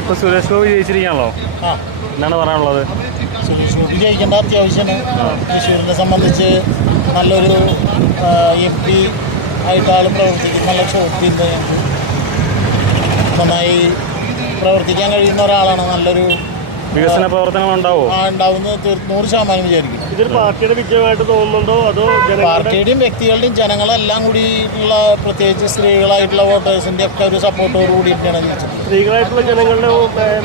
ഇപ്പൊ സുരേഷ് ഗോപി ജയിച്ചിരിക്കുകയാണല്ലോ, എന്താണ് പറയാനുള്ളത്? സുരേഷ് ഗോപി ജയിക്കേണ്ട അത്യാവശ്യമാണ്. തൃശ്ശൂരിനെ സംബന്ധിച്ച് നല്ലൊരു MP ആയിട്ട് ആൾ പ്രവർത്തിക്കും. നല്ല ഷോപ്പിൻ്റെ നന്നായി പ്രവർത്തിക്കാൻ കഴിയുന്ന ഒരാളാണ്. നല്ലൊരു വികസന പ്രവർത്തനം ഉണ്ടാവുമോ? ഉണ്ടാവുന്ന 100% വിചാരിക്കും. ഇതൊരു പാർട്ടിയുടെ വിജയമായിട്ട് തോന്നുന്നുണ്ടോ അതോ പാർട്ടിയുടെയും വ്യക്തികളുടെയും ജനങ്ങളെല്ലാം കൂടി ഉള്ള, പ്രത്യേകിച്ച് സ്ത്രീകളായിട്ടുള്ള വോട്ടേഴ്സിൻ്റെ ഒക്കെ ഒരു സപ്പോർട്ടോട് കൂടിയിട്ടാണ് ജയിച്ചത്. സ്ത്രീകളായിട്ടുള്ള ജനങ്ങളുടെ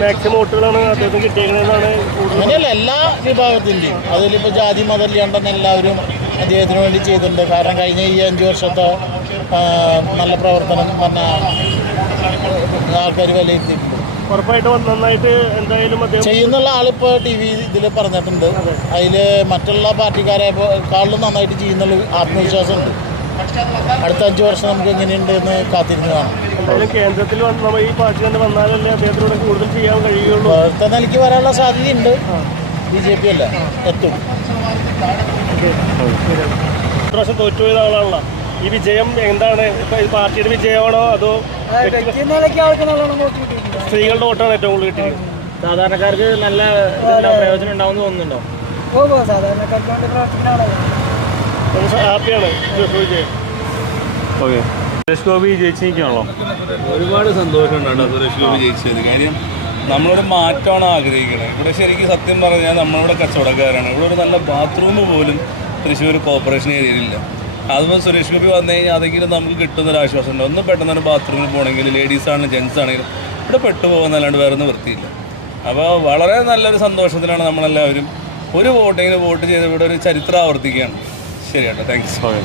മാക്സിമം വോട്ടുകളാണ് അദ്ദേഹത്തിന് കിട്ടിയിരിക്കുന്നതാണ്. അങ്ങനെയല്ല, എല്ലാ വിഭാഗത്തിൻ്റെയും. അതിലിപ്പോൾ ജാതി മതം ഇല്ലാണ്ടെന്ന് എല്ലാവരും അദ്ദേഹത്തിന് വേണ്ടി ചെയ്തിട്ടുണ്ട്. കാരണം കഴിഞ്ഞ ഈ 5 വർഷത്തെ നല്ല പ്രവർത്തനം തന്നെ ആൾക്കാർ വിലയിരുത്തിയിട്ടുണ്ട്. ഉറപ്പായിട്ട് നന്നായിട്ട് എന്തായാലും ചെയ്യുന്നുള്ള ആളിപ്പോൾ TV ഇതിൽ പറഞ്ഞിട്ടുണ്ട്. അതിൽ മറ്റുള്ള പാർട്ടിക്കാരെക്കാളും നന്നായിട്ട് ചെയ്യുന്നുള്ള ആത്മവിശ്വാസമുണ്ട്. അടുത്ത 5 വർഷം നമുക്ക് എങ്ങനെയുണ്ട് എന്ന് കാത്തിരുന്ന് കാണാം. എന്തായാലും കേന്ദ്രത്തിൽ ഈ പാർട്ടി തന്നെ വന്നാലല്ലേ അദ്ദേഹത്തിലൂടെ കൂടുതൽ ചെയ്യാൻ കഴിയുള്ളൂ. അടുത്ത നിലയ്ക്ക് വരാനുള്ള സാധ്യതയുണ്ട്. BJP അല്ല എത്തും. പ്രാവശ്യം തോറ്റുപോയത് ആളാണല്ലോ. ഈ വിജയം എന്താണ്? ഇപ്പൊ ഈ പാർട്ടിയുടെ വിജയമാണോ അതോ സ്ത്രീകളുടെ വോട്ടാണ് ഏറ്റവും കൂടുതൽ കിട്ടിയത്? സാധാരണക്കാർക്ക് നല്ല പ്രയോജനം ഉണ്ടാവുമെന്ന് തോന്നുന്നുണ്ടോ? ഹാപ്പിയാണ് വിജയം. ഓക്കെ, സുരേഷ് ഗോപി ജയിച്ചിരിക്കുകയാണല്ലോ, ഒരുപാട് സന്തോഷമുണ്ട് സുരേഷ് ഗോപി ജയിച്ചത്. കാര്യം നമ്മളൊരു മാറ്റമാണ് ആഗ്രഹിക്കുന്നത്. ഇവിടെ ശരിക്കും സത്യം പറഞ്ഞാൽ നമ്മളിവിടെ കച്ചവടക്കാരാണ്. ഇവിടെ ഒരു നല്ല ബാത്റൂം പോലും തൃശ്ശൂർ കോർപ്പറേഷൻ ഏരിയയിലില്ല. അതുപോലെ സുരേഷ് ഗോപി വന്നു കഴിഞ്ഞാൽ അതെങ്കിലും നമുക്ക് കിട്ടുന്നൊരു ആശ്വാസമുണ്ട്. ഒന്ന് പെട്ടെന്ന് തന്നെ ബാത്റൂമിൽ പോകണമെങ്കിൽ ലേഡീസ് ആണെങ്കിലും ജെൻസ് ആണെങ്കിലും ഇവിടെ പെട്ടുപോകുന്നല്ലാണ്ട് വേറെ ഒന്നും വൃത്തിയില്ല. അപ്പോൾ വളരെ നല്ലൊരു സന്തോഷത്തിലാണ് നമ്മളെല്ലാവരും. ഒരു വോട്ടിങ്ങിന് വോട്ട് ചെയ്ത് ഇവിടെ ഒരു ചരിത്രം ആവർത്തിക്കുകയാണ്. ശരി കേട്ടോ, താങ്ക്സ്. ഓക്കെ.